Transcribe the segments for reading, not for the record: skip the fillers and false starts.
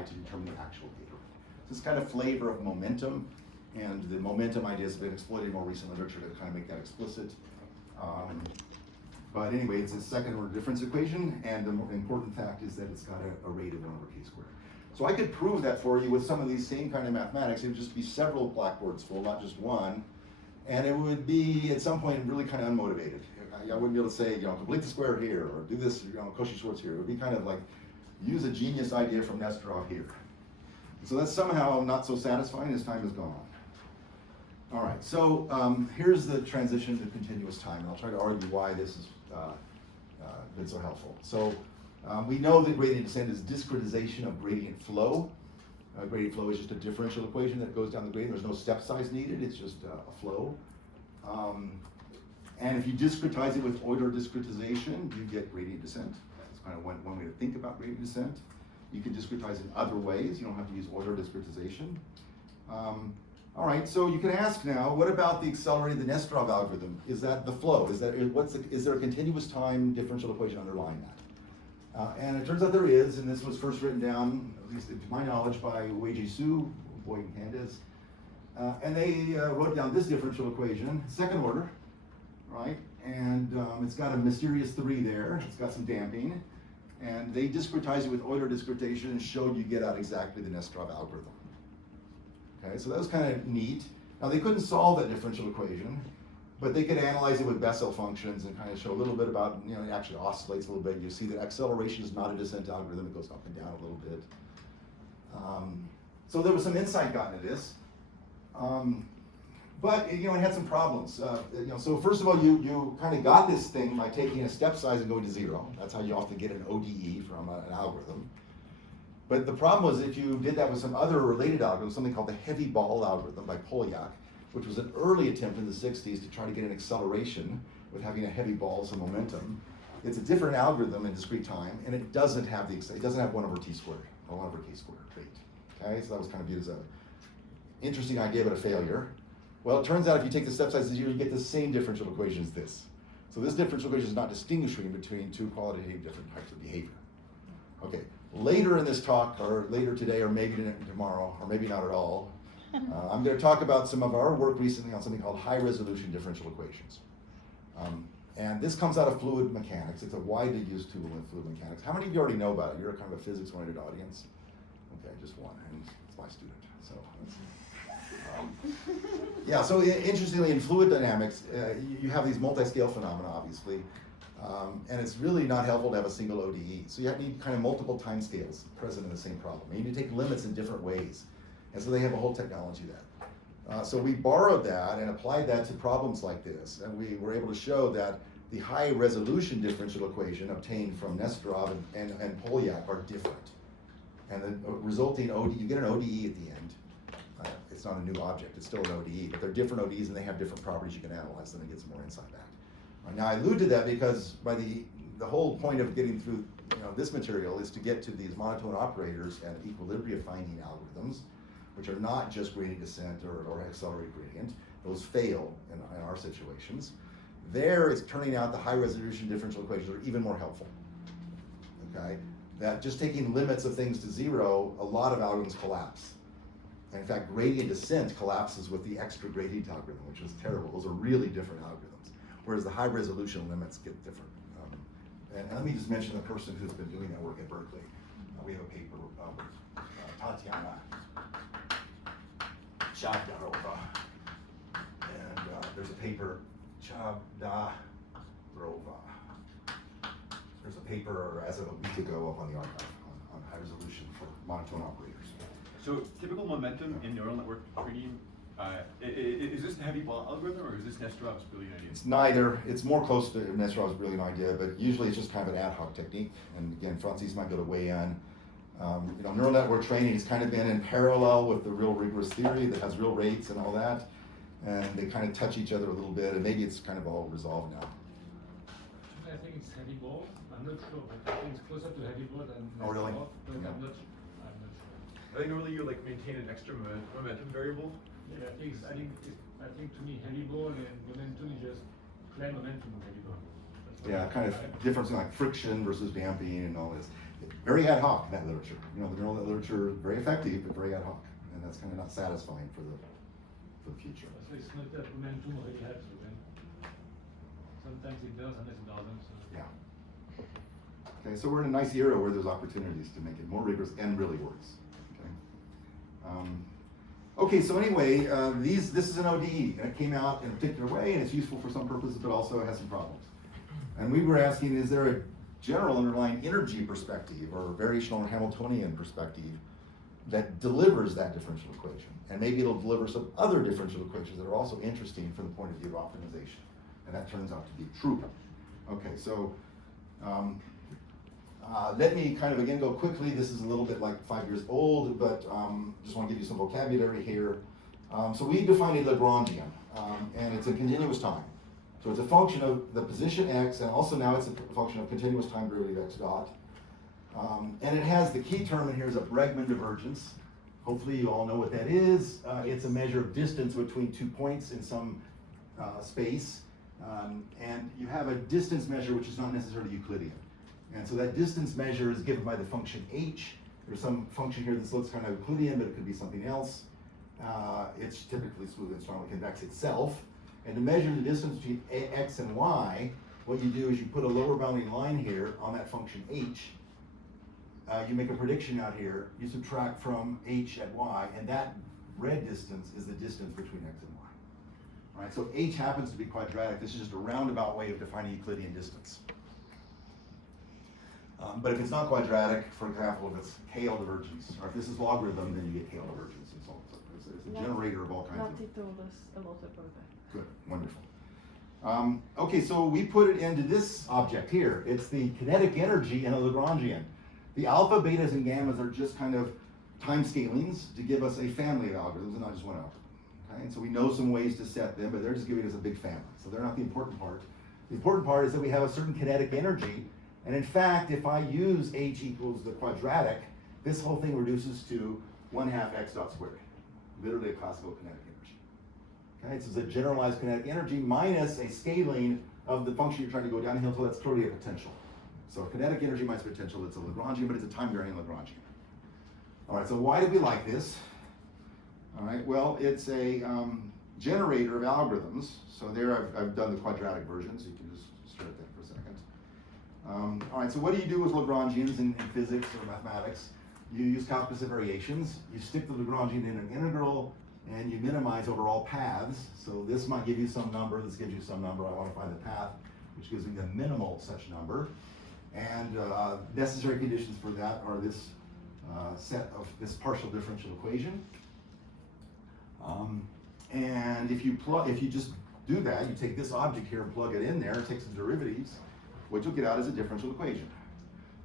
apply to determine the actual data rate. This kind of flavor of momentum, and the momentum idea has been exploited in more recent literature to kind of make that explicit. But anyway, it's a second order difference equation, and the more important fact is that it's got a rate of 1 over k squared. So I could prove that for you with some of these same kind of mathematics. It would just be several blackboards full, not just one. And it would be, at some point, really kind of unmotivated. I wouldn't be able to say, complete the square here, or do this, Cauchy-Schwarz here. It would be kind of like, use a genius idea from Nesterov here. So that's somehow not so satisfying as time has gone on. All right, so here's the transition to continuous time. And I'll try to argue why this has been so helpful. So we know that gradient descent is discretization of gradient flow. Gradient flow is just a differential equation that goes down the gradient. There's no step size needed, it's just a flow. And if you discretize it with Euler discretization, you get gradient descent. That's kind of one way to think about gradient descent. You can discretize in other ways. You don't have to use Euler discretization. All right, so you can ask now, what about the accelerated, the Nesterov algorithm? Is that the flow? Is there a continuous time differential equation underlying that? And it turns out there is, and this was first written down, at least to my knowledge, by Weiji Su, Boyd and Candace. And they wrote down this differential equation, second order, right? And it's got a mysterious 3 there. It's got some damping. And they discretized it with Euler discretization and showed you get out exactly the Nesterov algorithm. Okay, so that was kind of neat. Now they couldn't solve that differential equation, but they could analyze it with Bessel functions and kind of show a little bit about, it actually oscillates a little bit. You see that acceleration is not a descent algorithm, it goes up and down a little bit. So there was some insight gotten into this. But it had some problems. So first of all, you kind of got this thing by taking a step size and going to 0. That's how you often get an ODE from an algorithm. But the problem was if you did that with some other related algorithm, something called the heavy ball algorithm by Polyak, which was an early attempt in the 60s to try to get an acceleration with having a heavy ball, some momentum. It's a different algorithm in discrete time, and it doesn't have 1 over t squared, or 1 over k squared rate. Okay, so that was kind of viewed as an interesting idea, but a failure. Well, it turns out if you take the step size to 0, you get the same differential equation as this. So this differential equation is not distinguishing between two qualitative different types of behavior. Okay, later in this talk, or later today, or maybe tomorrow, or maybe not at all, I'm going to talk about some of our work recently on something called high-resolution differential equations. And this comes out of fluid mechanics. It's a widely used tool in fluid mechanics. How many of you already know about it? You're a kind of a physics-oriented audience. Okay, just one, and it's my student. So, yeah. So interestingly, in fluid dynamics, you have these multi-scale phenomena, obviously, and it's really not helpful to have a single ODE. So you need kind of multiple time scales present in the same problem. You need to take limits in different ways. And so they have a whole technology that. So we borrowed that and applied that to problems like this, and we were able to show that the high resolution differential equation obtained from Nesterov and Polyak are different. And the resulting ODE, you get an ODE at the end. It's not a new object, it's still an ODE, but they're different ODEs and they have different properties you can analyze them and get some more insight back. Now I allude to that because by the whole point of getting through this material is to get to these monotone operators and equilibria finding algorithms, which are not just gradient descent or accelerated gradient. Those fail in our situations. There, it's turning out the high resolution differential equations are even more helpful. Okay, that just taking limits of things to 0, a lot of algorithms collapse. And in fact, gradient descent collapses with the extra gradient algorithm, which is terrible. Those are really different algorithms. Whereas the high resolution limits get different. And let me just mention the person who's been doing that work at Berkeley. We have a paper with Tatiana Chavdarova. And there's a paper, Chavdarova. There's a paper as of a week ago up on the archive on high resolution for monotone operators. So typical momentum in neural network training, is this the heavy ball algorithm or is this Nesterov's brilliant idea? It's neither. It's more close to Nesterov's brilliant idea, but usually it's just kind of an ad hoc technique. And again, Francis might be able to weigh in. Neural network training has kind of been in parallel with the real rigorous theory that has real rates and all that. And they kind of touch each other a little bit, and maybe it's kind of all resolved now. I think it's heavy ball. I'm not sure, but I think it's closer to heavy ball than Oh, really? Nesterov, but Yeah. I'm not sure. I think normally you maintain an extra momentum variable. Yeah, I think to me heavy ball and momentum is just plain momentum of heavy ball. Yeah, kind of difference in like friction versus damping and all this. very ad hoc, that literature. You know, the neural net literature, very effective, but very ad hoc. And that's kind of not satisfying for the future. So it's not that momentum already helps you then. Sometimes it does, sometimes it doesn't. So. Yeah. Okay, so we're in a nice era where there's opportunities to make it more rigorous and really works. Okay. Okay, so anyway, this is an ODE, and it came out in a particular way, and it's useful for some purposes, but also it has some problems. And we were asking, is there a general underlying energy perspective or variational or Hamiltonian perspective that delivers that differential equation? And maybe it'll deliver some other differential equations that are also interesting from the point of view of optimization. And that turns out to be true. Okay, so let me kind of again go quickly. This is a little bit like 5 years old, but just want to give you some vocabulary here. So we defined a Lagrangian, and it's a continuous time. So it's a function of the position x, and also now it's a function of continuous time derivative x dot. And it has the key term in here is a Bregman divergence. Hopefully you all know what that is. It's a measure of distance between 2 points in some space. And you have a distance measure which is not necessarily Euclidean. And so that distance measure is given by the function h. There's some function here that looks kind of Euclidean, but it could be something else. It's typically smooth and strongly convex itself. And to measure the distance between x and y, what you do is you put a lower bounding line here on that function h. You make a prediction out here, you subtract from h at y, and that red distance is the distance between x and y. All right, so if h happens to be quadratic, this is just a roundabout way of defining Euclidean distance. But if it's not quadratic, for example, if it's KL divergence, or if this is logarithm, then you get KL divergence and so on. So it's a generator of all kinds of. Matti told us a lot about that. Good, wonderful. Okay, so we put it into this object here. It's the kinetic energy in a Lagrangian. The alpha, betas, and gammas are just kind of time scalings to give us a family of algorithms and not just one algorithm. Okay, and so we know some ways to set them, but they're just giving us a big family. So they're not the important part. The important part is that we have a certain kinetic energy. And in fact, if I use h equals the quadratic, this whole thing reduces to 1/2 x dot squared. Literally a classical kinetic energy. Okay, this is a generalized kinetic energy minus a scaling of the function you're trying to go downhill to. That's totally a potential. So kinetic energy minus potential, it's a Lagrangian, but it's a time-varying Lagrangian. All right, so why do we like this? All right, well, it's a generator of algorithms. So there I've done the quadratic version, so you can just stare at that for a second. All right, so what do you do with Lagrangians in physics or mathematics? You use calculus of variations. You stick the Lagrangian in an integral, and you minimize over all paths. So this might give you some number, this gives you some number. I want to find the path, which gives me the minimal such number. And necessary conditions for that are this set of this partial differential equation. And if you just do that, you take this object here and plug it in there, take some derivatives, what you'll get out is a differential equation.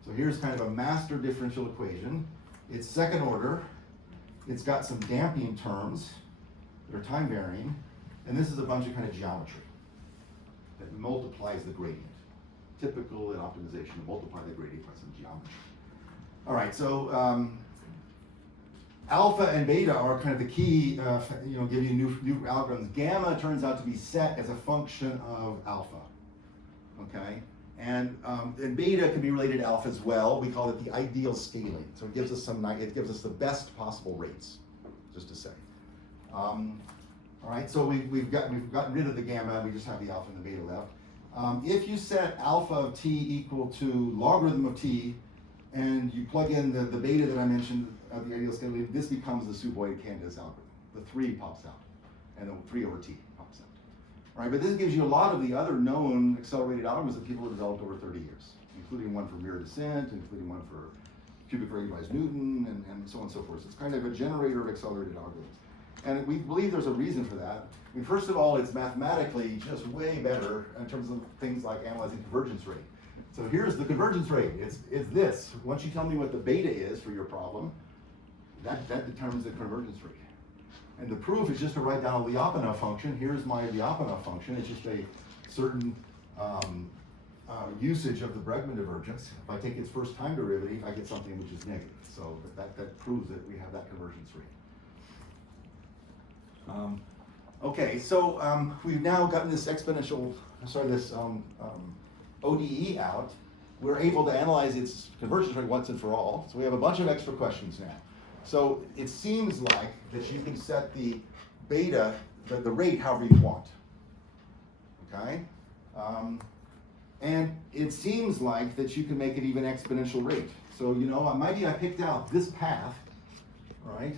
So here's kind of a master differential equation. It's second order. It's got some damping terms that are time varying. And this is a bunch of kind of geometry that multiplies the gradient. Typical in optimization, to multiply the gradient by some geometry. All right, so alpha and beta are kind of the key, give you new algorithms. Gamma turns out to be set as a function of alpha, okay? And beta can be related to alpha as well. We call it the ideal scaling. So it gives us the best possible rates, just to say. All right, so we've gotten rid of the gamma, we just have the alpha and the beta left. If you set alpha of t equal to logarithm of t, and you plug in the beta that I mentioned of the ideal scaling, this becomes the Suboid-Candice algorithm. The 3 pops out, and the 3 over t pops out. All right, but this gives you a lot of the other known accelerated algorithms that people have developed over 30 years, including one for mirror descent, including one for cubic regularized Newton, and so on and so forth. So it's kind of a generator of accelerated algorithms. And we believe there's a reason for that. I mean, first of all, it's mathematically just way better in terms of things like analyzing convergence rate. So here's the convergence rate. It's this. Once you tell me what the beta is for your problem, that determines the convergence rate. And the proof is just to write down a Lyapunov function. Here's my Lyapunov function. It's just a certain usage of the Bregman divergence. If I take its first time derivative, I get something which is negative. So that proves that we have that convergence rate. Okay, so we've now gotten this ODE out, we're able to analyze its convergence rate once and for all. So we have a bunch of extra questions now. So it seems like that you can set the beta, the rate, however you want. Okay? And it seems like that you can make it even exponential rate. So, you know, maybe I picked out this path, right?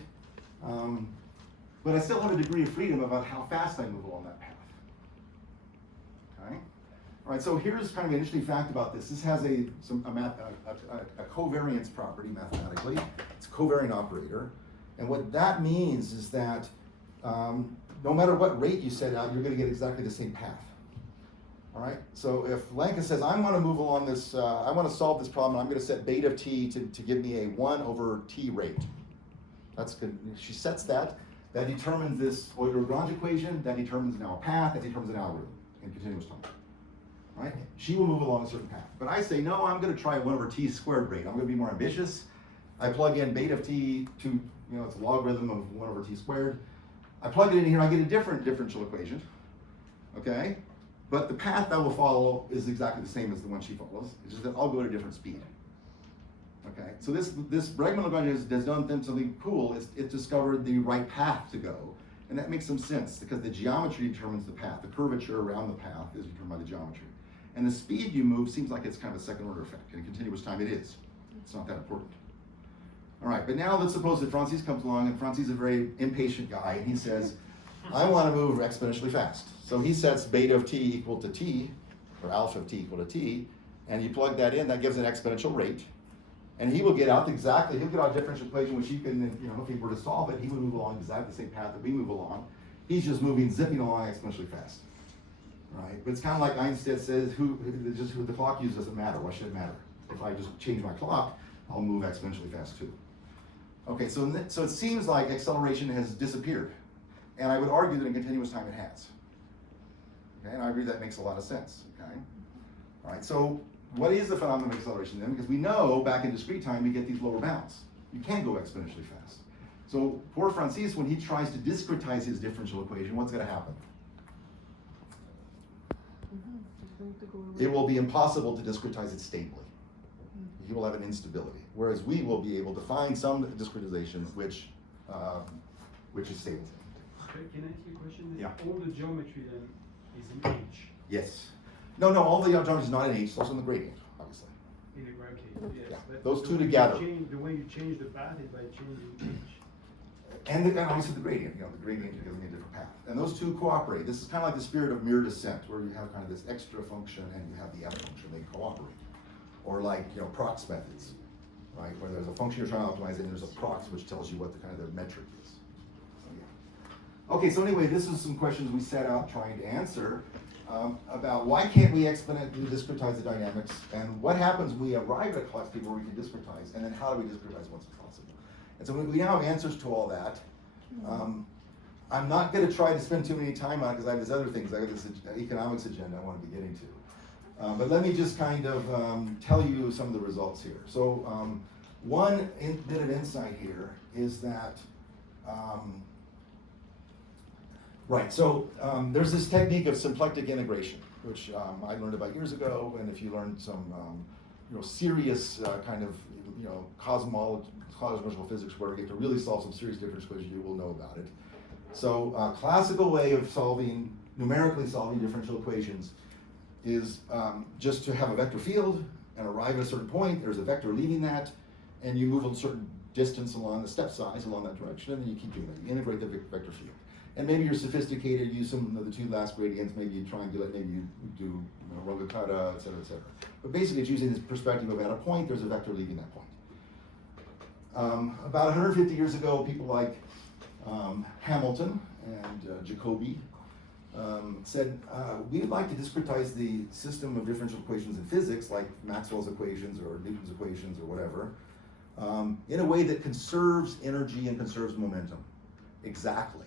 But I still have a degree of freedom about how fast I move along that path. Okay? All right, so here's kind of an interesting fact about this. This has a covariance property mathematically. It's a covariant operator. And what that means is that no matter what rate you set out, you're going to get exactly the same path. All right, so if Lenka says, I want to move along this, I want to solve this problem, and I'm going to set beta of t to give me a 1 over t rate. That's good. She sets that. That determines this Euler-Lagrange equation. That determines now a path. That determines an algorithm in continuous time. Right? She will move along a certain path. But I say, no, I'm going to try 1 over t squared rate. I'm going to be more ambitious. I plug in beta of t to, you know, it's a logarithm of 1 over t squared. I plug it in here, I get a different differential equation. Okay? But the path I will follow is exactly the same as the one she follows. It's just that I'll go at a different speed. Okay, so this Bregman-Lagrange has done something cool. It's discovered the right path to go, and that makes some sense because the geometry determines the path. The curvature around the path is determined by the geometry, and the speed you move seems like it's kind of a second-order effect. In continuous time, it is. It's not that important. All right, but now let's suppose that Francis comes along, and Francis is a very impatient guy, and he says, I want to move exponentially fast. So he sets beta of t equal to t, or alpha of t equal to t, and you plug that in, that gives an exponential rate. And he will get out he'll get out a differential equation which he can, you know, if he were to solve it, he would move along exactly the same path that we move along. He's just zipping along exponentially fast. Right? But it's kind of like Einstein says, who the clock uses doesn't matter. Why should it matter? If I just change my clock, I'll move exponentially fast too. Okay, so it seems like acceleration has disappeared. And I would argue that in continuous time it has. Okay, and I agree that makes a lot of sense. Okay? All right, so what is the phenomenon of acceleration then? Because we know back in discrete time we get these lower bounds. You can't go exponentially fast. So poor Francis, when he tries to discretize his differential equation, what's going to happen? It will be impossible to discretize it stably. He will have an instability. Whereas we will be able to find some discretization which is stable. Can I ask you a question? Yeah. All the geometry then is in H. Yes. No, all the geometry is not in H, it's also in the gradient, obviously. In the gradient, yes. Yeah, But those the two way you together. The way you change the path is by changing H. And obviously the gradient, you know, the gradient gives me a different path. And those two cooperate. This is kind of like the spirit of mirror descent, where you have kind of this extra function and you have the f function, they cooperate. Or like, you know, prox methods, right? Where there's a function you're trying to optimize and there's a prox which tells you what the kind of the metric is. So yeah. Okay, so anyway, this is some questions we set out trying to answer about why can't we exponentially discretize the dynamics, and what happens when we arrive at a collapse where we can discretize, and then how do we discretize once it's possible. And so we now have answers to all that. I'm not going to try to spend too many time on it because I have these other things. I have this economics agenda I want to be getting to. But let me just kind of tell you some of the results here. So one bit of insight here is that, there's this technique of symplectic integration, which I learned about years ago, and if you learn some serious kind of cosmological physics where we get to really solve some serious differential equations, you will know about it. So a classical way of numerically solving differential equations is just to have a vector field and arrive at a certain point, there's a vector leaving that, and you move a certain distance along the step size along that direction, and then you keep doing that. You integrate the vector field. And maybe you're sophisticated, use some of the two last gradients, maybe you triangulate, maybe you do Rogakata, et cetera, et cetera. But basically it's using this perspective of at a point, there's a vector leaving that point. About 150 years ago, people like Hamilton and Jacobi said, we'd like to discretize the system of differential equations in physics, like Maxwell's equations or Newton's equations or whatever, in a way that conserves energy and conserves momentum. Exactly.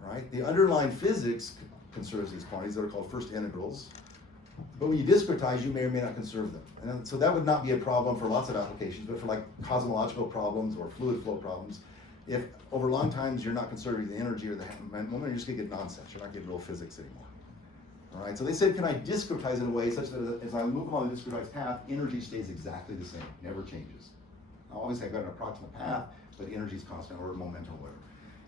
Right? The underlying physics conserves these quantities that are called first integrals, but when you discretize, you may or may not conserve them. And so that would not be a problem for lots of applications, but for like cosmological problems or fluid flow problems, if over long times you're not conserving the energy or the moment, you're just gonna get nonsense. You're not getting real physics anymore. All right, so they said, can I discretize in a way such that as I move along the discretized path, energy stays exactly the same, never changes. Now, obviously, I've got an approximate path, but energy is constant, or momentum, or whatever.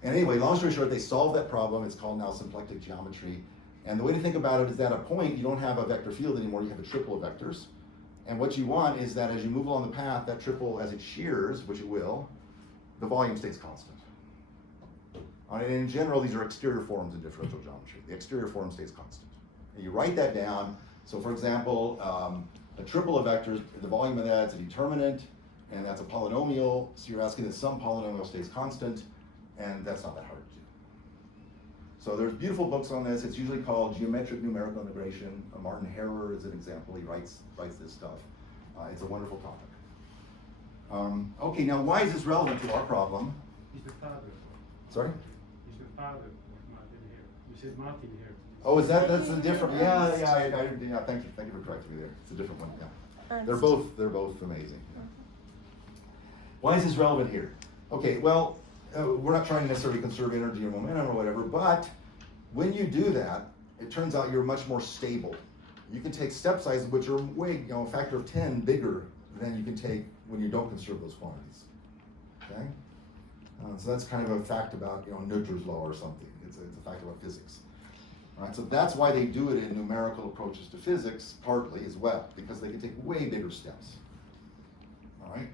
And anyway, long story short, they solved that problem. It's called now symplectic geometry. And the way to think about it is that at a point, you don't have a vector field anymore, you have a triple of vectors. And what you want is that as you move along the path, that triple, as it shears, which it will, the volume stays constant. And in general, these are exterior forms in differential geometry. The exterior form stays constant. And you write that down. So for example, a triple of vectors, the volume of that's a determinant, and that's a polynomial. So you're asking that some polynomial stays constant, and that's not that hard to do. So there's beautiful books on this. It's usually called Geometric Numerical Integration. Martin Harrer is an example. He writes this stuff. It's a wonderful topic. Okay, now why is this relevant to our problem? He's the father. Sorry? He's the father of Martin here. You said Martin here. Oh, that's a different, yeah, thank you for correcting me there. It's a different one, yeah. They're both amazing. Yeah. Why is this relevant here? Okay, well, we're not trying to necessarily conserve energy or momentum or whatever, but when you do that, it turns out you're much more stable. You can take step sizes which are way, a factor of 10 bigger than you can take when you don't conserve those quantities. Okay? So that's kind of a fact about, Newton's law or something. It's a fact about physics. All right, so that's why they do it in numerical approaches to physics, partly as well, because they can take way bigger steps. All right?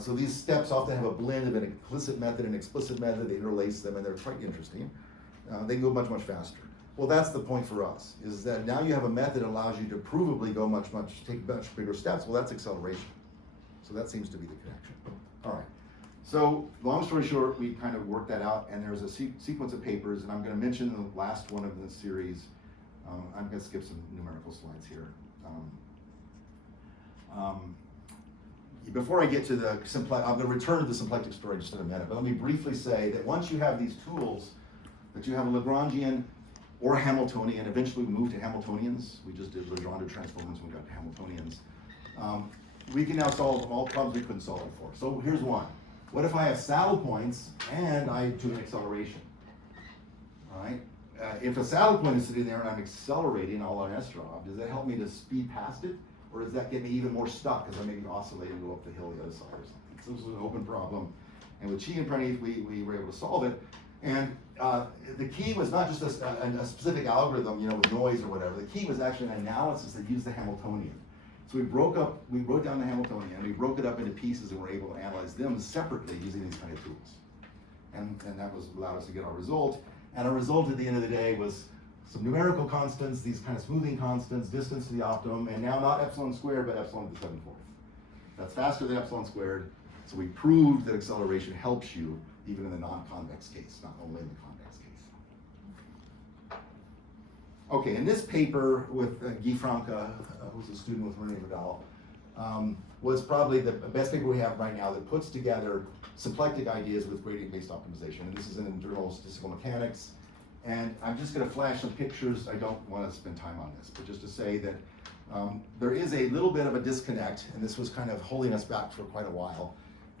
So these steps often have a blend of an implicit method and explicit method. They interlace them, and they're quite interesting. They go much, much faster. Well, that's the point for us, is that now you have a method that allows you to provably go take much bigger steps. Well, that's acceleration. So that seems to be the connection. All right. So long story short, we kind of worked that out, and there's a sequence of papers, and I'm going to mention the last one of this series. I'm going to skip some numerical slides here. Before I get to the I'm going to return to the symplectic story just in a minute, but let me briefly say that once you have these tools, that you have a Lagrangian or a Hamiltonian, eventually we moved to Hamiltonians. We just did Legendre transformers when we got to Hamiltonians. We can now solve all problems we couldn't solve before. So here's one. What if I have saddle points and I do an acceleration? All right. If a saddle point is sitting there and I'm accelerating all on Estrov, does that help me to speed past it? Or does that get me even more stuck because I maybe oscillate and go up the hill the other side or something? So this was an open problem. And with Chi and Pranith, we were able to solve it. And the key was not just a specific algorithm, with noise or whatever. The key was actually an analysis that used the Hamiltonian. So we wrote down the Hamiltonian, and we broke it up into pieces, and were able to analyze them separately using these kind of tools. And that allowed us to get our result. And our result at the end of the day was some numerical constants, these kind of smoothing constants, distance to the optimum, and now not epsilon squared, but epsilon to the 7/4. That's faster than epsilon squared. So we proved that acceleration helps you even in the non-convex case, not only in the convex case. Okay, in this paper with Guy Franke, who's a student with René Vidal, was probably the best paper we have right now that puts together symplectic ideas with gradient-based optimization. And this is in the Journal of Statistical Mechanics. And I'm just going to flash some pictures. I don't want to spend time on this, but just to say that there is a little bit of a disconnect, and this was kind of holding us back for quite a while,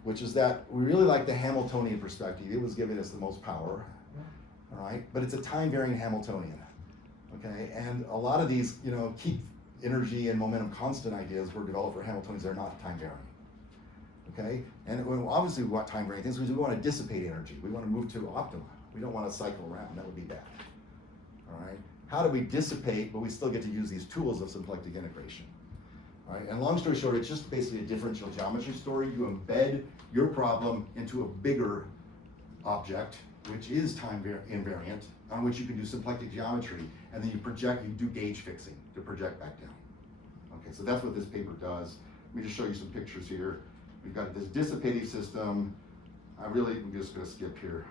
which is that we really like the Hamiltonian perspective. It was giving us the most power, all right? But it's a time-varying Hamiltonian, okay? And a lot of these, keep energy and momentum constant ideas were developed for Hamiltonians. They're not time-varying, okay? And obviously we want time-varying things because we want to dissipate energy. We want to move to optima. We don't want to cycle around. That would be bad, all right? How do we dissipate, but we still get to use these tools of symplectic integration? All right, and long story short, it's just basically a differential geometry story. You embed your problem into a bigger object, which is time invariant, on which you can do symplectic geometry, and then you do gauge fixing to project back down. Okay, so that's what this paper does. Let me just show you some pictures here. We've got this dissipative system. I'm just going to skip here.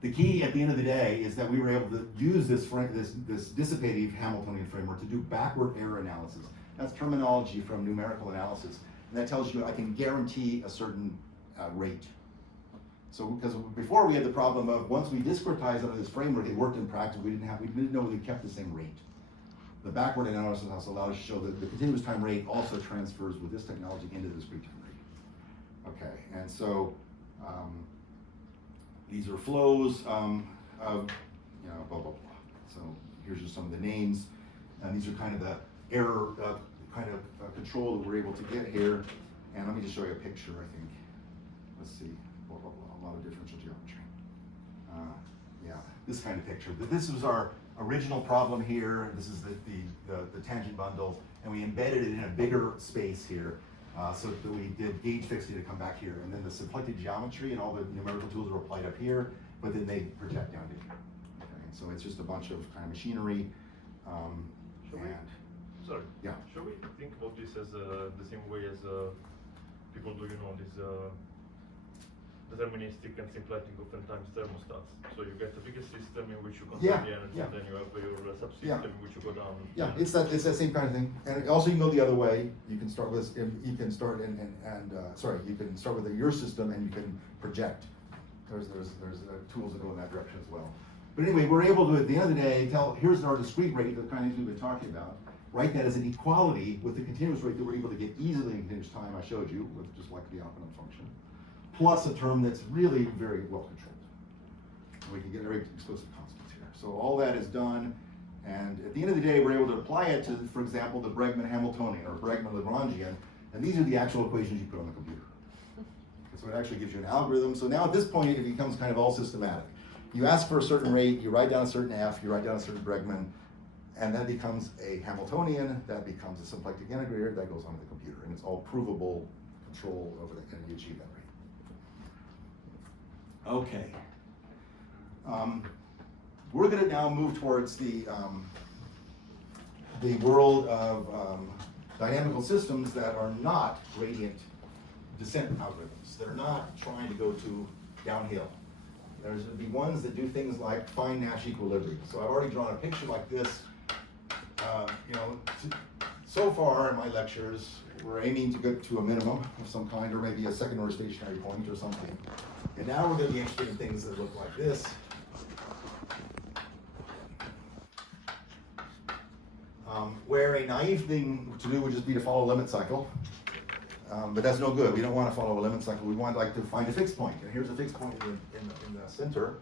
The key at the end of the day is that we were able to use this dissipative Hamiltonian framework to do backward error analysis. That's terminology from numerical analysis. And that tells you I can guarantee a certain rate. So because before we had the problem of once we discretized under this framework, it worked in practice. We didn't know we kept the same rate. The backward analysis also allowed us to show that the continuous time rate also transfers with this technology into the discrete time rate. Okay, and so these are flows of, blah, blah, blah. So here's just some of the names, and these are kind of the error control that we're able to get here. And let me just show you a picture, I think. Let's see, blah, blah, blah, a lot of differential geometry. Yeah, this kind of picture. This was our original problem here. This is the tangent bundle, and we embedded it in a bigger space here. So that we did gauge fixity to come back here, and then the symplectic geometry and all the numerical tools were applied up here, but then they project down to here. Okay, and so it's just a bunch of kind of machinery. Sorry. Yeah. Should we think about this as the same way as people do, this deterministic and symplectic oftentimes thermostats? So you get the biggest system in which you conserve the energy, and then you have your subsystem in which you go down. Yeah, it's that same kind of thing. And also you can go the other way. You can start with you can start with your system, and you can project. There's tools that go in that direction as well. But anyway, we're able to, at the end of the day, here's our discrete rate, the kind of things we've been talking about. Write that as an equality with the continuous rate that we're able to get easily in continuous time, I showed you, with just like the optimum function, plus a term that's really very well controlled. And we can get very explicit constants here. So all that is done, and at the end of the day, we're able to apply it to, for example, the Bregman-Hamiltonian or Bregman-Lagrangian, and these are the actual equations you put on the computer. So it actually gives you an algorithm. So now at this point, it becomes kind of all systematic. You ask for a certain rate, you write down a certain F, you write down a certain Bregman, and that becomes a Hamiltonian, that becomes a symplectic integrator, that goes onto the computer, and it's all provable control over the, and you achieve that rate. Okay. We're going to now move towards the world of dynamical systems that are not gradient descent algorithms. They're not trying to go to downhill. There's going to be ones that do things like find Nash equilibrium. So I've already drawn a picture like this. So far in my lectures, we're aiming to get to a minimum of some kind, or maybe a second order stationary point or something. And now we're going to be interested in things that look like this. Where a naive thing to do would just be to follow a limit cycle. But that's no good. We don't want to follow a limit cycle. We want to find a fixed point. And here's a fixed point in the center.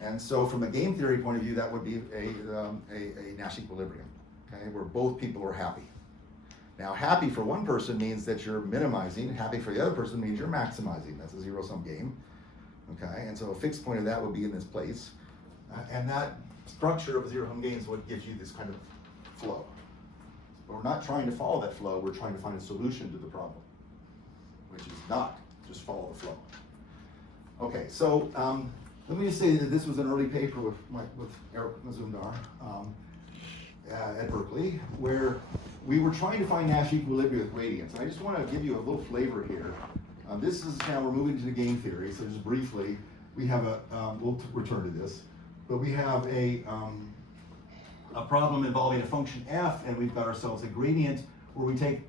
And so from a game theory point of view, that would be a Nash equilibrium, okay, where both people are happy. Now, happy for one person means that you're minimizing. Happy for the other person means you're maximizing. That's a zero-sum game, okay? And so a fixed point of that would be in this place. And that structure of a zero-sum game is what gives you this kind of flow. But we're not trying to follow that flow. We're trying to find a solution to the problem, which is not just follow the flow. Okay, so let me just say that this was an early paper with Eric Mazumdar at Berkeley, where we were trying to find Nash equilibrium with gradients. And I just want to give you a little flavor here. This is now, we're moving to the game theory, so just briefly, we have we'll return to this, but we have a problem involving a function f, and we've got ourselves a gradient where we take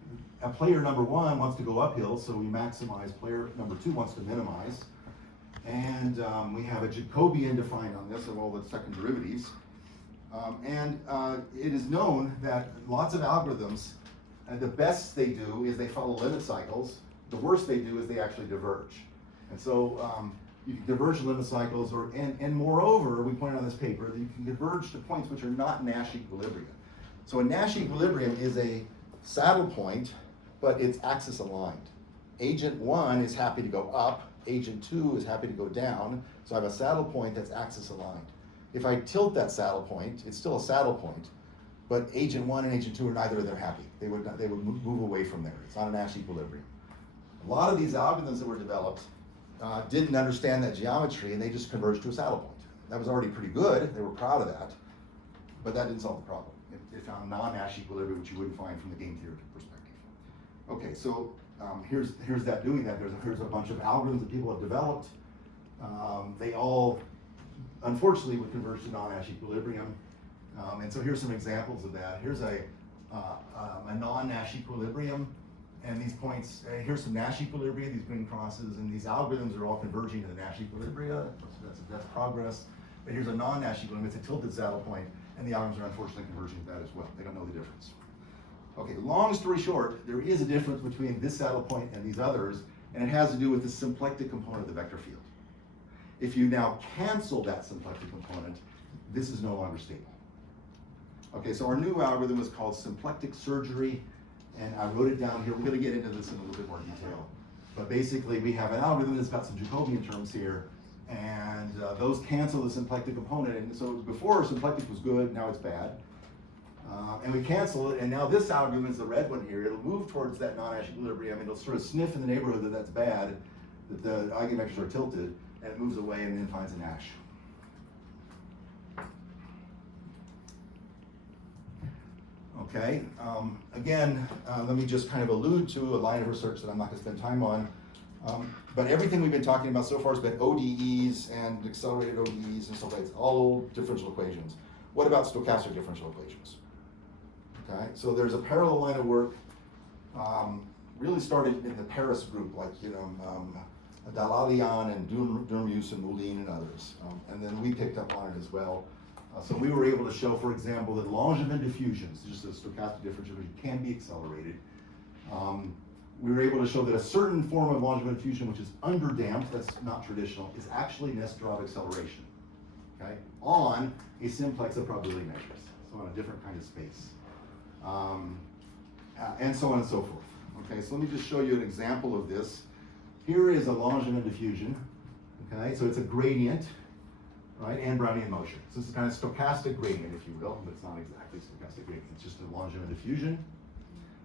a player number one wants to go uphill, so we maximize, player number two wants to minimize. And we have a Jacobian defined on this of all the second derivatives. It is known that lots of algorithms, the best they do is they follow limit cycles. The worst they do is they actually diverge. And so you can diverge limit cycles, and moreover, we pointed out in this paper, that you can diverge to points which are not Nash equilibrium. So a Nash equilibrium is a saddle point, but it's axis aligned. Agent one is happy to go up, agent two is happy to go down, so I have a saddle point that's axis aligned. If I tilt that saddle point, it's still a saddle point, but agent one and agent two are neither of them happy. They would move away from there. It's not a Nash equilibrium. A lot of these algorithms that were developed didn't understand that geometry, and they just converged to a saddle point. That was already pretty good. They were proud of that, but that didn't solve the problem. It found non-Nash equilibrium, which you wouldn't find from the game theory perspective. Okay, so here's that doing that. Here's a bunch of algorithms that people have developed. They all, unfortunately, would converge to non-Nash equilibrium. And so here's some examples of that. Here's a non-Nash equilibrium, and these points, here's some Nash equilibria, these green crosses, and these algorithms are all converging to the Nash equilibria. So that's progress. But here's a non-Nash equilibrium, it's a tilted saddle point, and the algorithms are unfortunately converging to that as well. They don't know the difference. Okay, long story short, there is a difference between this saddle point and these others, and it has to do with the symplectic component of the vector field. If you now cancel that symplectic component, this is no longer stable. Okay, so our new algorithm is called symplectic surgery, and I wrote it down here. We're gonna get into this in a little bit more detail. But basically, we have an algorithm that's got some Jacobian terms here, and those cancel the symplectic component. And so before, symplectic was good, now it's bad. And we cancel it, and now this algorithm is the red one here. It'll move towards that non-Nash equilibrium, and it'll sort of sniff in the neighborhood that that's bad, that the eigenvectors are tilted, and it moves away and then finds a Nash. Okay, again, let me just kind of allude to a line of research that I'm not gonna spend time on. But everything we've been talking about so far has been ODEs and accelerated ODEs and stuff like that. It's all differential equations. What about stochastic differential equations? Okay, so there's a parallel line of work, really started in the Paris group, like, Dalalian and Durmus and Moulin and others. And then we picked up on it as well. So we were able to show, for example, that Langevin diffusions, just a stochastic differential equation, can be accelerated. We were able to show that a certain form of Langevin diffusion, which is underdamped, that's not traditional, is actually Nesterov acceleration, okay, on a simplex of probability measures, so on a different kind of space, and so on and so forth. Okay, so let me just show you an example of this. Here is a Langevin diffusion, okay, so it's a gradient, right, and Brownian motion. So this is kind of stochastic gradient, if you will, but it's not exactly stochastic gradient, it's just a Langevin diffusion.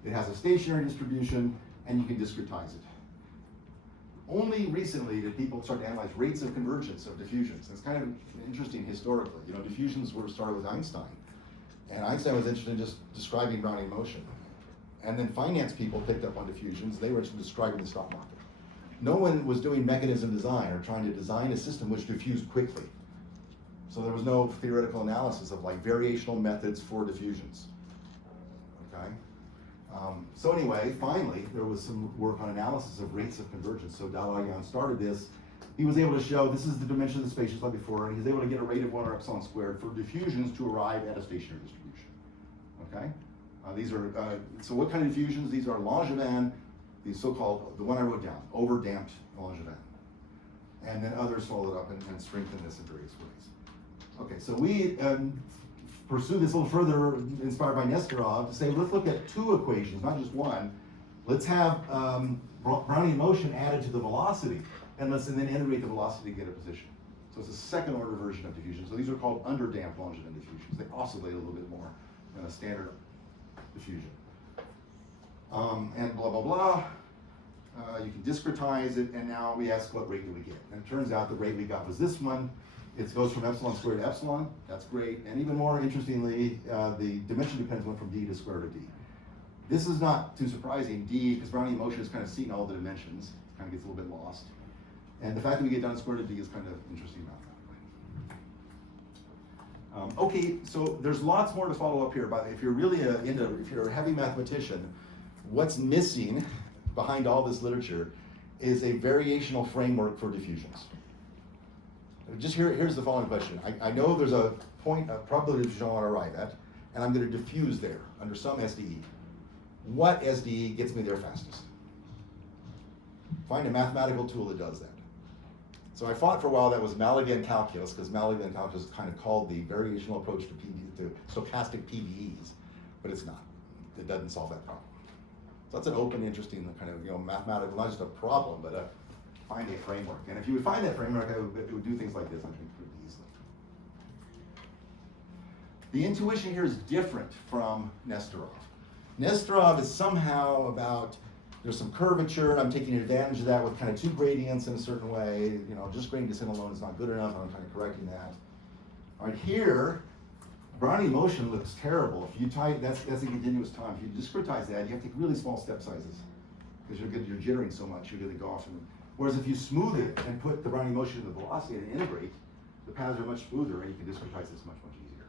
It has a stationary distribution, and you can discretize it. Only recently did people start to analyze rates of convergence of diffusions. It's kind of interesting historically. You know, diffusions were started with Einstein, and Einstein was interested in just describing Brownian motion. And then finance people picked up on diffusions. They were interested in describing the stock market. No one was doing mechanism design or trying to design a system which diffused quickly. So there was no theoretical analysis of like variational methods for diffusions. Okay. So anyway, finally, there was some work on analysis of rates of convergence. So Dalalian started this. He was able to show this is the dimension of the space just like before, and he was able to get a rate of 1 over epsilon squared for diffusions to arrive at a stationary distribution. Okay? These are, so what kind of diffusions? These are Langevin, these so-called, the one I wrote down, overdamped Langevin. And then others followed up and strengthened this in various ways. Okay, so we pursue this a little further, inspired by Nesterov, to say, let's look at 2 equations, not just one. Let's have Brownian motion added to the velocity, and then integrate the velocity to get a position. So it's a second order version of diffusion. So these are called underdamped Langevin diffusions. They oscillate a little bit more than a standard diffusion. And blah, blah, blah. You can discretize it, and now we ask what rate do we get? And it turns out the rate we got was this one. It goes from epsilon squared to epsilon. That's great. And even more interestingly, the dimension dependence went from D to square root of D. This is not too surprising. D, because Brownian motion is kind of seen all the dimensions. It kind of gets a little bit lost. And the fact that we get down to square root of D is kind of interesting mathematically. Okay, so there's lots more to follow up here. But if you're really if you're a heavy mathematician, what's missing behind all this literature is a variational framework for diffusions. Just here's the following question. I know there's a point of probability diffusion I want to arrive at, and I'm going to diffuse there under some SDE. What SDE gets me there fastest? Find a mathematical tool that does that. So I thought for a while that was Malavian calculus, because Malavian calculus is kind of called the variational approach to stochastic PDEs, but it's not. It doesn't solve that problem. So that's an open, interesting kind of mathematical, not just a problem, but find a framework. And if you would find that framework, it would do things like this, I think, pretty easily. The intuition here is different from Nesterov. Nesterov is somehow about, there's some curvature, and I'm taking advantage of that with kind of 2 gradients in a certain way. Just gradient descent alone is not good enough, and I'm kind of correcting that. All right, here, Brownian motion looks terrible. If you that's a continuous time. If you discretize that, you have to take really small step sizes, because you're jittering so much, you're going to go off. Whereas if you smooth it and put the Brownian motion in the velocity and integrate, the paths are much smoother, and you can discretize this much, much easier.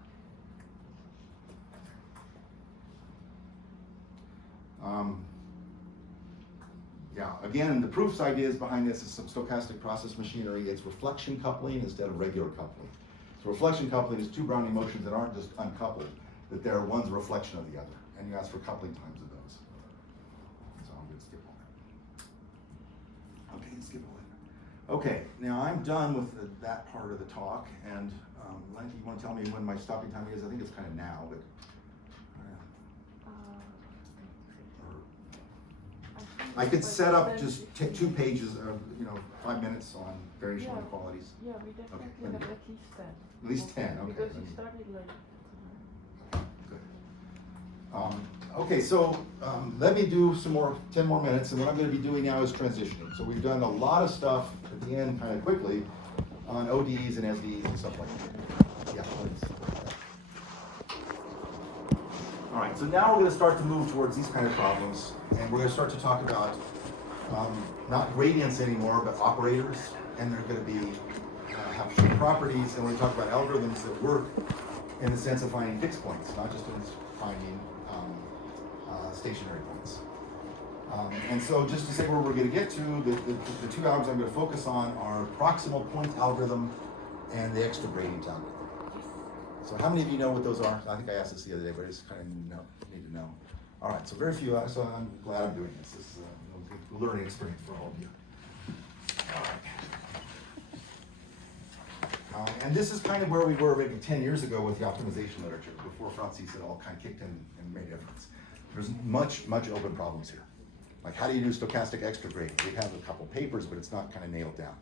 Yeah, again, the proofs ideas behind this is some stochastic process machinery. It's reflection coupling instead of regular coupling. So reflection coupling is 2 Brownian motions that aren't just uncoupled, that they're one's a reflection of the other, and you ask for coupling times of those. So I'm going to skip all that. Okay, skip all that. Okay, now I'm done with that part of the talk, and Lenky, you want to tell me when my stopping time is? I think it's kind of now, but I could set up just 2 pages of, 5 minutes on variational Yeah. inequalities. Yeah, we definitely let me have do at least 10. At least 10, okay, Because let you me- started late. Good. Okay, so let me do 10 more minutes, and what I'm going to be doing now is transitioning. So we've done a lot of stuff at the end, kind of quickly, on ODEs and SDEs and stuff like that. Yeah, please. All right, so now we're going to start to move towards these kind of problems, and we're going to start to talk about not gradients anymore, but operators, and they're going to be have certain properties, and we're going to talk about algorithms that work in the sense of finding fixed points, not just in finding stationary points. And so just to say where we're going to get to, the 2 algorithms I'm going to focus on are proximal point algorithm and the extra gradient algorithm. So how many of you know what those are? I think I asked this the other day, but I just kind of need to know. All right, so very few, so I'm glad I'm doing this. This is a good learning experience for all of you. All right. And this is kind of where we were maybe 10 years ago with the optimization literature, before Francis had all kind of kicked in and made difference. There's much open problems here. Like, how do you do stochastic extra gradient? We have a couple papers, but it's not kind of nailed down.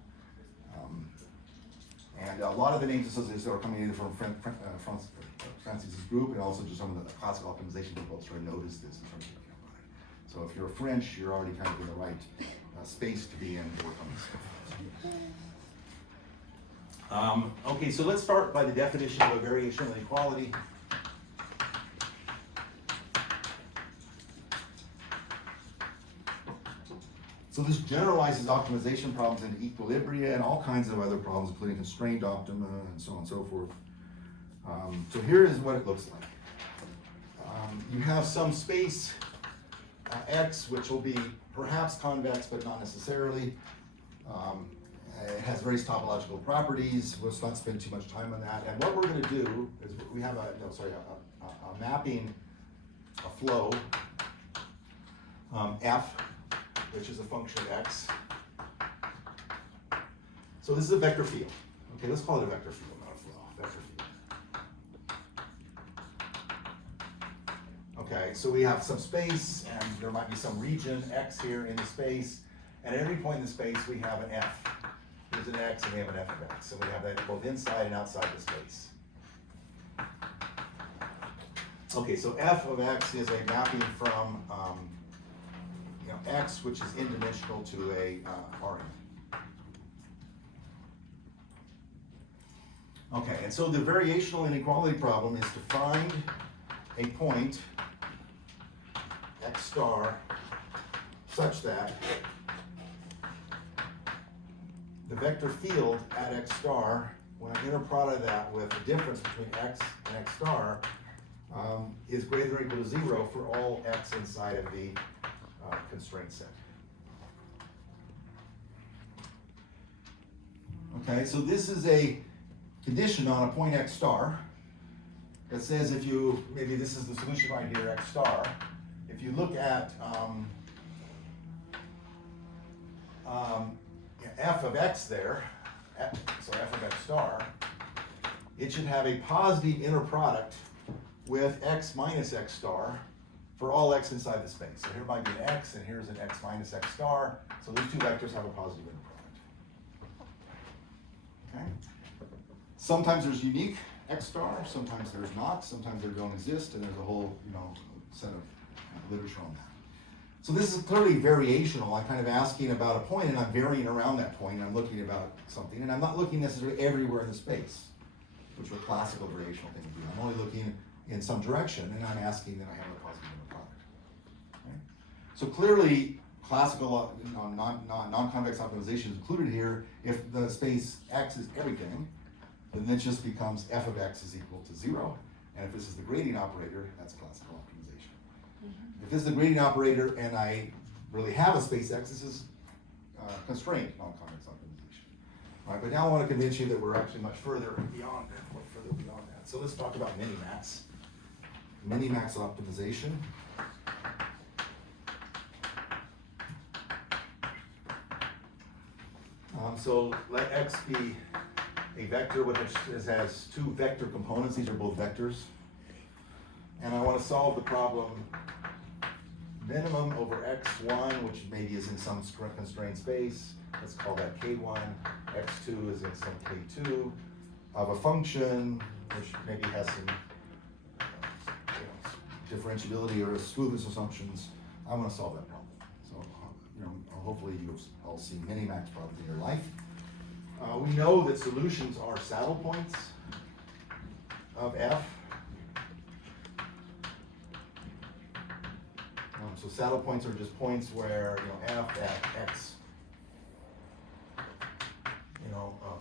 And a lot of the names associated are coming in from Francis's group, and also just some of the classical optimization people sort of noticed this and started thinking about it. So if you're French, you're already kind of in the right space to be in to work on this stuff. Okay, so let's start by the definition of a variational inequality. So this generalizes optimization problems into equilibria and all kinds of other problems, including constrained optima and so on and so forth. So here is what it looks like. You have some space X, which will be perhaps convex, but not necessarily. It has various topological properties. Let's not spend too much time on that. And what we're going to do is we have a mapping, a flow, F, which is a function of X. So this is a vector field. Okay, let's call it a vector field, not a flow, vector field. Okay, so we have some space, and there might be some region X here in the space, and at every point in the space we have an F. There's an X and we have an F of X, so we have that both inside and outside the space. Okay, so F of X is a mapping from X, which is n-dimensional, to a Rn. Okay, and so the variational inequality problem is to find a point X star such that the vector field at X star, when I interproduct that with the difference between X and X star, is greater than or equal to 0 for all X inside of the constraint set. Okay, so this is a condition on a point X star that says if you, maybe this is the solution right here, X star. If you look at F of X there, so F of X star, it should have a positive inner product with X minus X star for all X inside the space. So here might be an X, and here's an X minus X star. So these two vectors have a positive inner product. Okay. Sometimes there's unique X star, sometimes there's not, sometimes they don't exist, and there's a whole set of literature on that. So this is clearly variational. I'm kind of asking about a point, and I'm varying around that point, and I'm looking about something, and I'm not looking necessarily everywhere in the space, which are classical variational things do. I'm only looking in some direction, and I'm asking that I have a positive inner product. Okay? So clearly, classical non-convex optimization is included here. If the space X is everything, then it just becomes F of X is equal to 0. And if this is the gradient operator, that's classical optimization. Mm-hmm. If this is the gradient operator and I really have a space X, this is constrained non-convex optimization. All right, but now I want to convince you that we're actually much further beyond that. So let's talk about minimax. Minimax optimization. So let X be a vector which has two vector components. These are both vectors. And I want to solve the problem minimum over x1, which maybe is in some constrained space, let's call that k1, x2 is in some k2, of a function which maybe has some differentiability or smoothness assumptions. I want to solve that problem. So, hopefully you've all seen minimax problems in your life. We know that solutions are saddle points of f. So saddle points are just points where, f at x,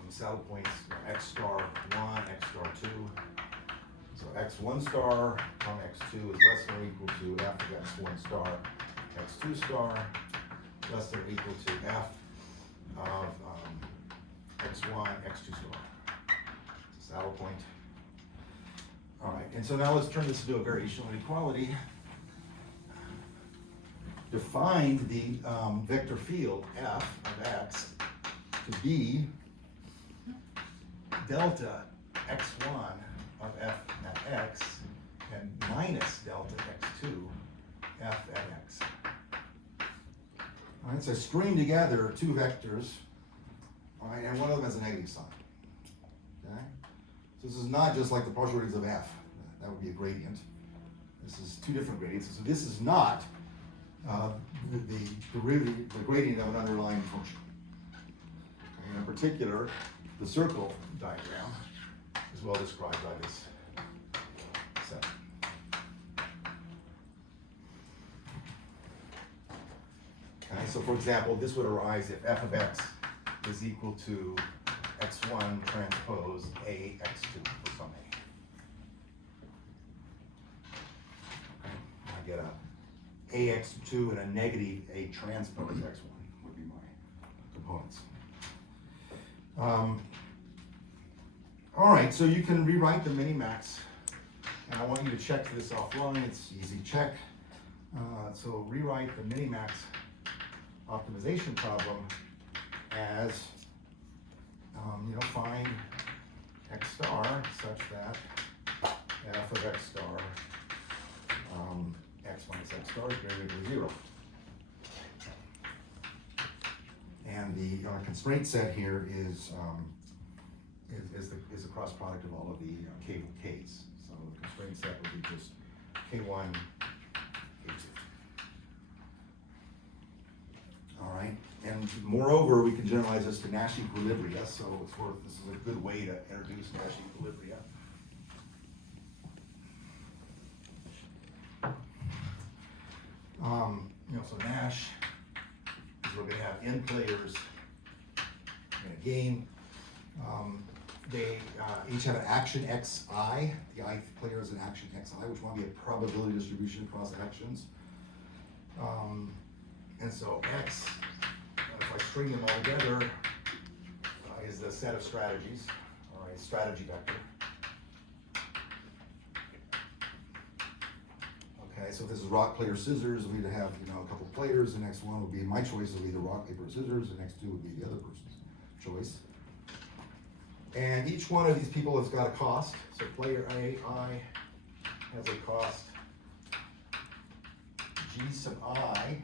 saddle points, x star 1, x star 2. So x1 star from x2 is less than or equal to f of x1 star, x2 star, less than or equal to f of x1, x2 star. It's a saddle point. All right, and so now let's turn this into a variational inequality. Define the vector field f of x to be delta x1 of f at x and minus delta x2 f at x. All right, so I string together two vectors, all right, and one of them has a negative sign. Okay, so this is not just like the partial derivatives of f. That would be a gradient. This is two different gradients. So this is not the gradient of an underlying function. Okay, in particular, the circle diagram is well described by this set. Okay, so for example, this would arise if f of x is equal to x1 transpose a x2 for some a. Okay, I get a ax2 and a negative a transpose x1 would be my components. All right, so you can rewrite the minimax, and I want you to check this offline. It's easy check. So rewrite the minimax optimization problem as, find x star such that f of x star x minus x star is greater than 0. And the constraint set here is the cross product of all of the k's. So the constraint set would be just k1, k2. All right, and moreover, we can generalize this to Nash equilibria. So this is a good way to introduce Nash equilibria. So Nash is we're going to have n players in a game. They each have an action xi. The ith player is an action xi, which will be a probability distribution across actions. And so x, if I string them all together, is the set of strategies, all right, strategy vector. Okay, so if this is rock, paper, scissors, we'd have a couple players, and x1 would be my choice of either rock, paper, scissors, and x2 would be the other person's choice. And each one of these people has got a cost. So player I has a cost G sub I,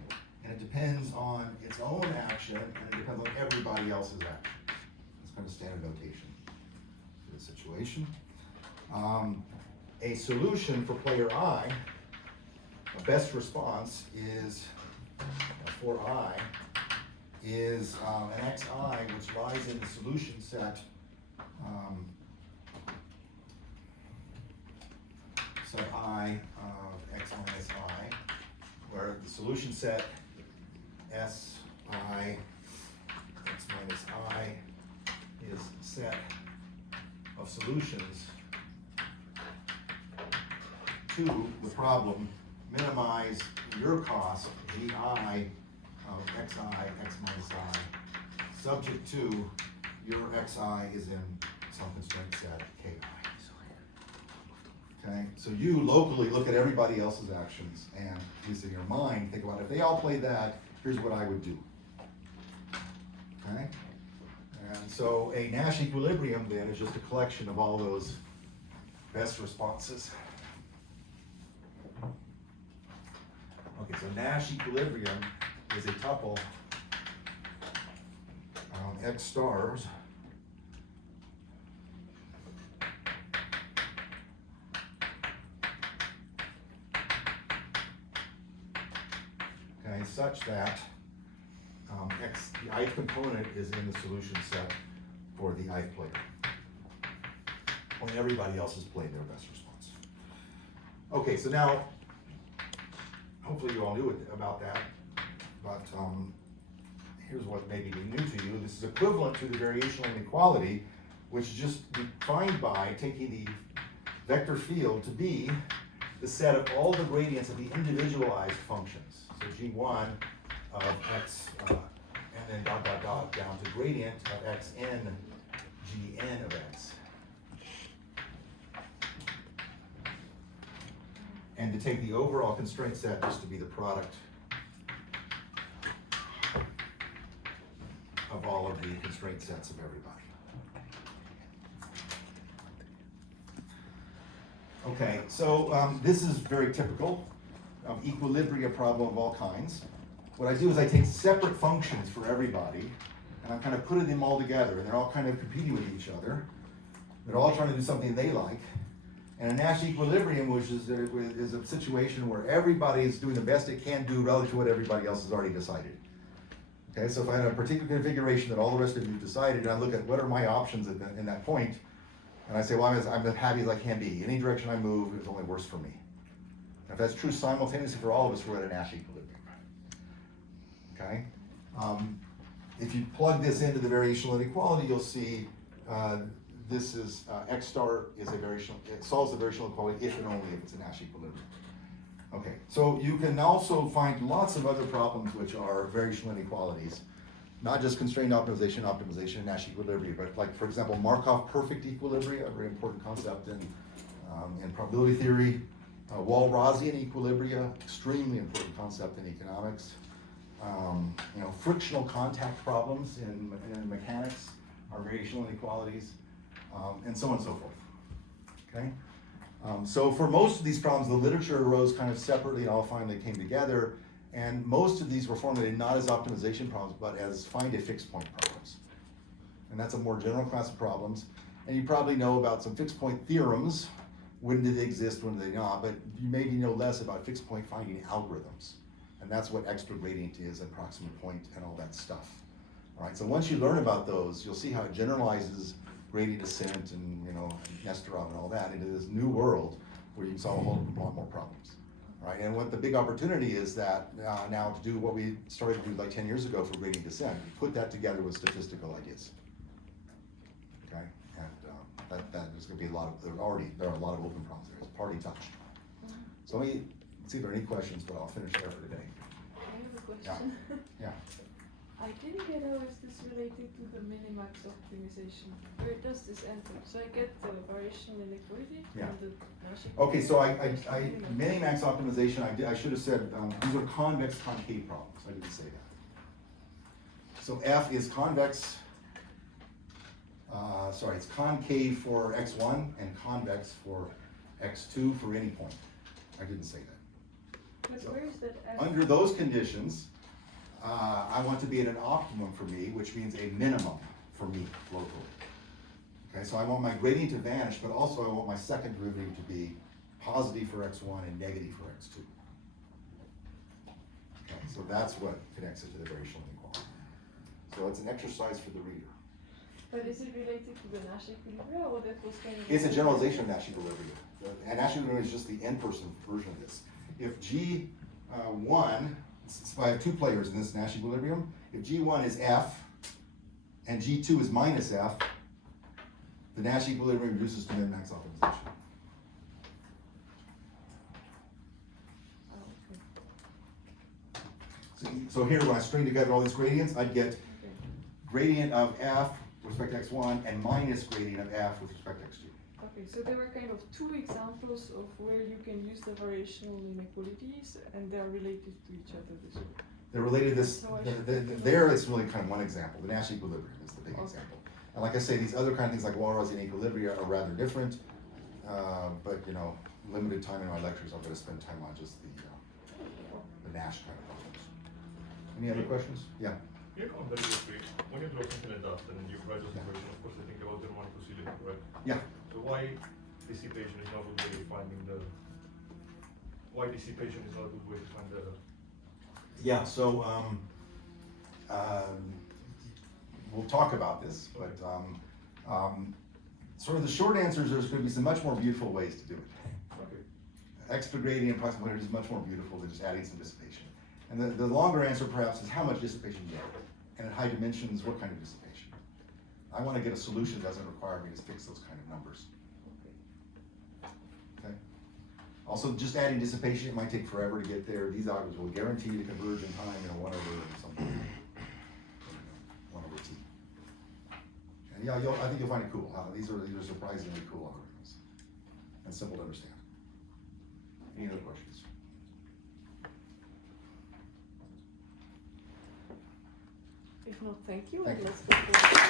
and it depends on its own action, and it depends on everybody else's action. That's kind of standard notation for the situation. A solution for player I, a best response is for I is an xi which lies in the solution set set I of x minus I, where the solution set S I x minus I is set of solutions to the problem minimize your cost gi of xi x minus I, subject to your xi is in some constraint set ki. Okay, so you locally look at everybody else's actions and at least in your mind think about if they all played that, here's what I would do. Okay, and so a Nash equilibrium then is just a collection of all those best responses. Okay, so So Nash equilibrium is a tuple X stars okay, such that X, the ith component is in the solution set for the ith player when everybody else is playing their best response. Okay, so now, hopefully you all knew about that, but here's what may be new to you. This is equivalent to the variational inequality, which is just defined by taking the vector field to be the set of all the gradients of the individualized functions. So G1 of x, and then dot, dot, dot, down to gradient of xn, Gn of x. And to take the overall constraint set just to be the product of all of the constraint sets of everybody. Okay, so this is very typical of equilibria problem of all kinds. What I do is I take separate functions for everybody, and I'm kind of putting them all together, and they're all kind of competing with each other. They're all trying to do something they like. And a Nash equilibrium, which is a situation where everybody is doing the best it can do relative to what everybody else has already decided. Okay, so if I have a particular configuration that all the rest of you have decided, and I look at what are my options in that point, and I say, well, I'm as happy as I can be. Any direction I move is only worse for me. And if that's true simultaneously for all of us, we're at a Nash equilibrium. Okay? If you plug this into the variational inequality, you'll see this is x star is a variational, it solves the variational inequality if and only if it's a Nash equilibrium. Okay, so you can also find lots of other problems which are variational inequalities, not just constrained optimization, and Nash equilibria, but like, for example, Markov perfect equilibria, a very important concept in probability theory. Walrasian equilibria, extremely important concept in economics. Frictional contact problems in mechanics are variational inequalities, and so on and so forth. Okay. So for most of these problems, the literature arose kind of separately and all finally came together. And most of these were formulated not as optimization problems, but as find a fixed point problems. And that's a more general class of problems. And you probably know about some fixed point theorems. When do they exist, when do they not? But you maybe know less about fixed point finding algorithms. And that's what extra gradient is and proximate point and all that stuff. All right, so once you learn about those, you'll see how it generalizes gradient descent and Nesterov and all that into this new world where you can solve a whole lot more problems. Right, and what the big opportunity is that now to do what we started to do like 10 years ago for gradient descent, put that together with statistical ideas. Okay, and there's going to be there are a lot of open problems there. It's party touched. So let me see if there are any questions, but I'll finish there for today. I have a question. Yeah. I didn't get how is this related to the minimax optimization. Where does this enter? So I get the variational inequality Yeah. and the Nash Okay, so equilibrium. minimax optimization, I should have said, these are convex concave problems. I didn't say that. So F is convex, it's concave for x1 and convex for x2 for any point. I didn't say that. But So where is that F? under those conditions, I want to be at an optimum for me, which means a minimum for me locally. Okay, so I want my gradient to vanish, but also I want my second derivative to be positive for x1 and negative for x2. Okay, so that's what connects it to the variational inequality. So it's an exercise for the reader. But is it related to the Nash equilibrium or that was kind of... It's a generalization of Nash equilibrium. And Nash equilibrium is just the n-person version of this. If G1, so I have two players in this Nash equilibrium. If G1 is F and G2 is minus F, the Nash equilibrium reduces to min-max optimization. Oh, okay. So here, when I string together all these gradients, I'd get Okay. gradient of F with respect to x1 and minus gradient of F with respect to x2. Okay, so there were kind of two examples of where you can use the variational inequalities and they are related to each other this way. They're related this, So I should- there it's really kind of one example. The Nash equilibrium is the big Okay. example. And like I say, these other kind of things like Walrasian equilibria are rather different, but limited time in my lectures, I'm going to spend time on just the Nash kind of problems. Any other questions? Yeah. You know, very quickly, when you draw something like that and you write those equations, of course, I think about the one oscillator, right? Yeah. So why dissipation is not a good way of finding the, why dissipation is not a good way to find the, Yeah, so, we'll talk about this, but, sort of the short answer is there's gonna be some much more beautiful ways to do it. okay. Extra gradient approximation is much more beautiful than just adding some dissipation. And the longer answer perhaps is how much dissipation you get, and at high dimensions, what kind of dissipation. I wanna get a solution that doesn't require me to fix those kind of numbers. Okay? Also, just adding dissipation, it might take forever to get there. These algorithms will guarantee you to converge in time, 1/something. 1/t. And yeah, I think you'll find it cool. These are surprisingly cool algorithms and simple to understand. Any other questions? If not, thank you, Thank and you. let's go forward.